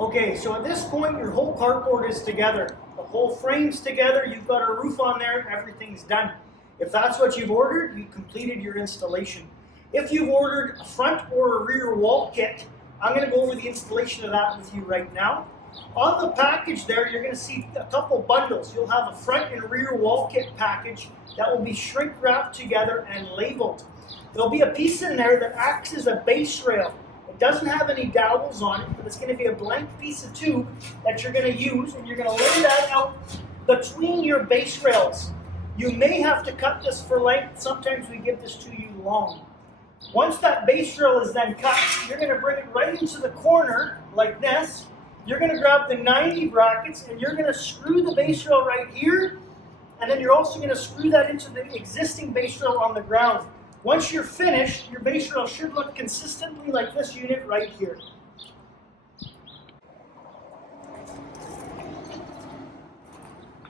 Okay, so at this point, your whole carport is together. The whole frame's together, you've got a roof on there, everything's done. If that's what you've ordered, you've completed your installation. If you've ordered a front or a rear wall kit, I'm going to go over the installation of that with you right now. On the package there, you're going to see a couple bundles. You'll have a front and rear wall kit package that will be shrink wrapped together and labeled. There'll be a piece in there that acts as a base rail. It doesn't have any dowels on it, but it's going to be a blank piece of tube that you're going to use, and you're going to lay that out between your base rails. You may have to cut this for length. Sometimes we give this to you long. Once that base rail is then cut, you're going to bring it right into the corner like this. You're going to grab the 90 brackets and you're going to screw the base rail right here, and then you're also going to screw that into the existing base rail on the ground. Once you're finished, your base rail should look consistently like this unit right here.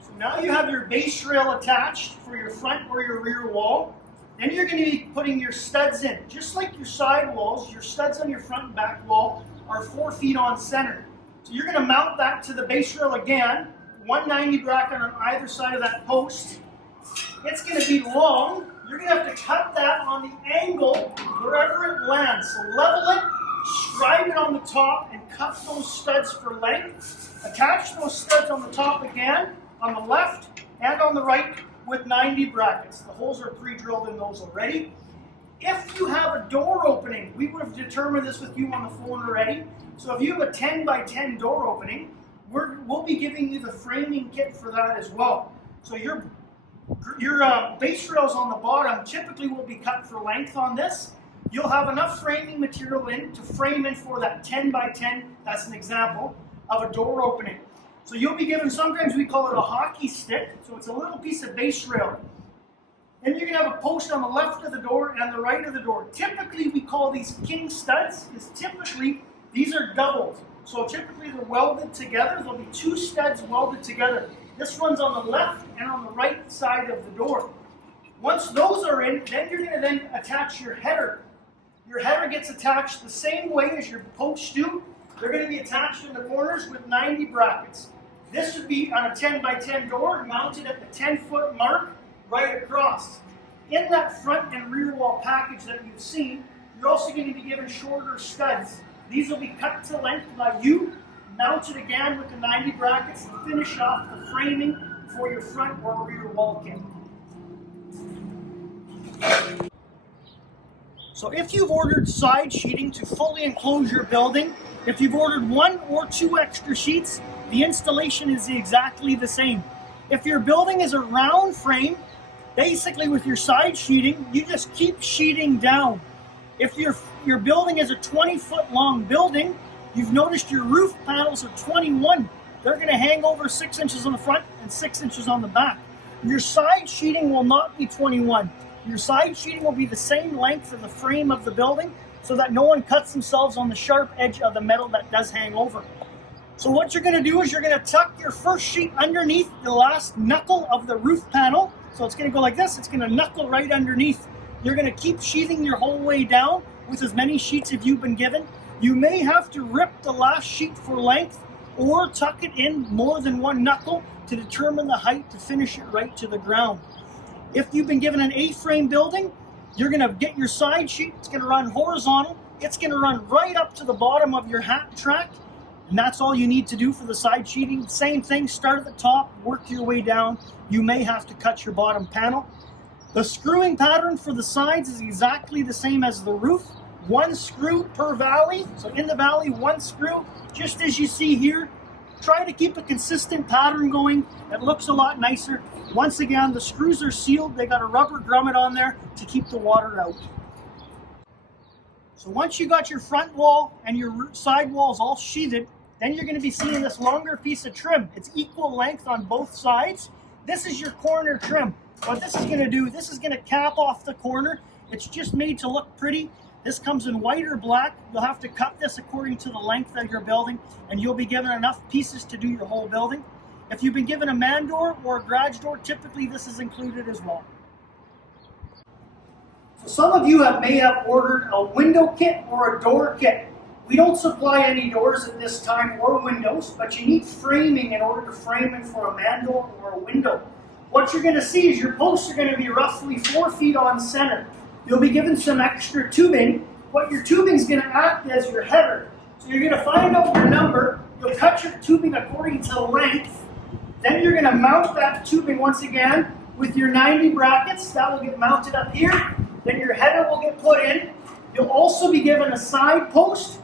So now you have your base rail attached for your front or your rear wall. Then you're going to be putting your studs in. Just like your side walls, your studs on your front and back wall are 4 feet on center. So you're going to mount that to the base rail again, 190 bracket on either side of that post. It's going to be long. You're going to have to cut that on the angle wherever it lands. So level it, scribe it on the top, and cut those studs for length. Attach those studs on the top again, on the left and on the right with 90 brackets. The holes are pre-drilled in those already. If you have a door opening, we would have determined this with you on the phone already. So if you have a 10 by 10 door opening, we'll be giving you the framing kit for that as well. So your base rails on the bottom typically will be cut for length on this. You'll have enough framing material in to frame in for that 10 by 10, that's an example, of a door opening. So you'll be given, sometimes we call it a hockey stick, so it's a little piece of base rail. Then you're going to have a post on the left of the door and the right of the door. Typically we call these king studs, because typically these are doubled. So typically they're welded together. There'll be 2 studs welded together. This one's on the left and on the right side of the door. Once those are in, then you're going to then attach your header. Your header gets attached the same way as your posts do. They're going to be attached in the corners with 90 brackets. This would be on a 10 by 10 door mounted at the 10-foot mark right across. In that front and rear wall package that you've seen, you're also going to be given shorter studs. These will be cut to length by you, mounted again with the 90 brackets to finish off the framing for your front or rear wall kit. So if you've ordered side sheeting to fully enclose your building, if you've ordered 1 or 2 extra sheets, the installation is exactly the same. If your building is a round frame, basically with your side sheeting, you just keep sheeting down. If your building is a 20-foot long building, you've noticed your roof panels are 21. They're going to hang over 6 inches on the front and 6 inches on the back. Your side sheeting will not be 21. Your side sheeting will be the same length of the frame of the building so that no one cuts themselves on the sharp edge of the metal that does hang over. So what you're going to do is you're going to tuck your first sheet underneath the last knuckle of the roof panel. So it's going to go like this. It's going to knuckle right underneath. You're going to keep sheathing your whole way down with as many sheets as you've been given. You may have to rip the last sheet for length or tuck it in more than 1 knuckle to determine the height to finish it right to the ground. If you've been given an A-frame building, you're going to get your side sheet. It's going to run horizontal. It's going to run right up to the bottom of your hat track. And that's all you need to do for the side sheeting. Same thing, start at the top, work your way down. You may have to cut your bottom panel. The screwing pattern for the sides is exactly the same as the roof. 1 screw per valley. So in the valley, 1 screw, just as you see here. Try to keep a consistent pattern going. It looks a lot nicer. Once again, the screws are sealed. They got a rubber grommet on there to keep the water out. So once you got your front wall and your side walls all sheathed, then you're going to be seeing this longer piece of trim. It's equal length on both sides. This is your corner trim. What this is going to do, this is going to cap off the corner. It's just made to look pretty. This comes in white or black. You'll have to cut this according to the length of your building, and you'll be given enough pieces to do your whole building. If you've been given a man door or a garage door, typically this is included as well. So some of you may have ordered a window kit or a door kit. We don't supply any doors at this time or windows, but you need framing in order to frame it for a man door or a window. What you're going to see is your posts are going to be roughly 4 feet on center. You'll be given some extra tubing. What your tubing is going to act as your header. So you're going to find out your number. You'll cut your tubing according to length. Then you're going to mount that tubing once again with your 90 brackets. That will get mounted up here. Then your header will get put in. You'll also be given a side post.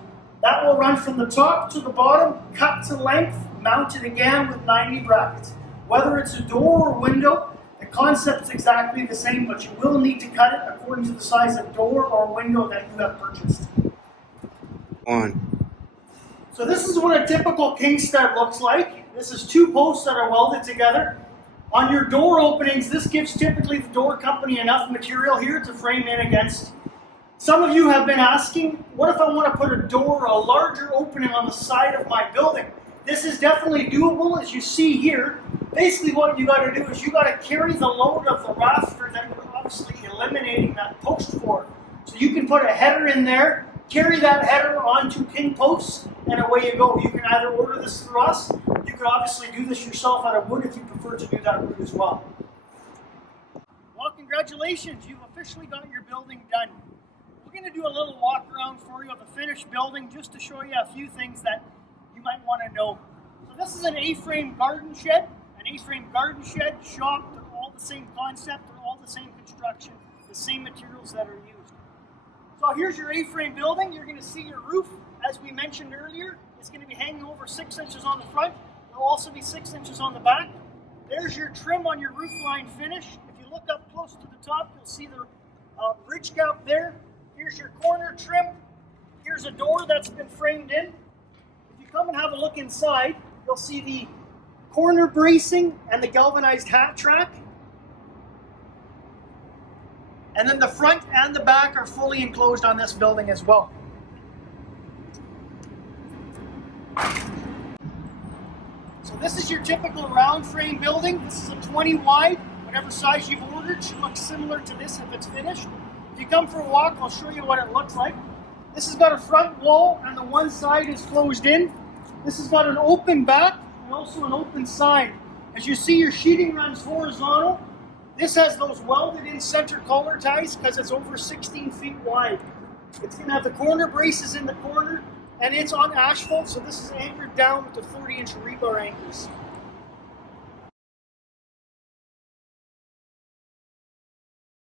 That will run from the top to the bottom, cut to length, mounted again with 90 brackets. Whether it's a door or window, the concept's exactly the same, but you will need to cut it according to the size of door or window that you have purchased. So this is what a typical king stud looks like. This is 2 posts that are welded together. On your door openings, this gives typically the door company enough material here to frame in against. Some of you have been asking, what if I want to put a door, a larger opening on the side of my building? This is definitely doable, as you see here. Basically what you got to do is you got to carry the load of the rafter that you're obviously eliminating that post for. So you can put a header in there, carry that header onto king posts, and away you go. You can either order this through us, you could obviously do this yourself out of wood if you prefer to do that route as well. Well, congratulations, you've officially got your building done. We're going to do a little walk around for you of the finished building just to show you a few things that you might want to know. So this is an A-frame garden shed. An A-frame garden shed, shop, they're all the same concept, they're all the same construction, the same materials that are used. So here's your A-frame building. You're going to see your roof, as we mentioned earlier, it's going to be hanging over 6 inches on the front. It'll also be 6 inches on the back. There's your trim on your roof line finish. If you look up close to the top, you'll see the ridge gap there. Here's your corner trim. Here's a door that's been framed in. If you come and have a look inside, you'll see the corner bracing and the galvanized hat track. And then the front and the back are fully enclosed on this building as well. So this is your typical round frame building. This is a 20 wide. Whatever size you've ordered should look similar to this if it's finished. If you come for a walk, I'll show you what it looks like. This has got a front wall and the one side is closed in. This has got an open back and also an open side. As you see, your sheeting runs horizontal. This has those welded in center collar ties because it's over 16 feet wide. It's going to have the corner braces in the corner and it's on asphalt, so this is anchored down with the 30-inch rebar anchors.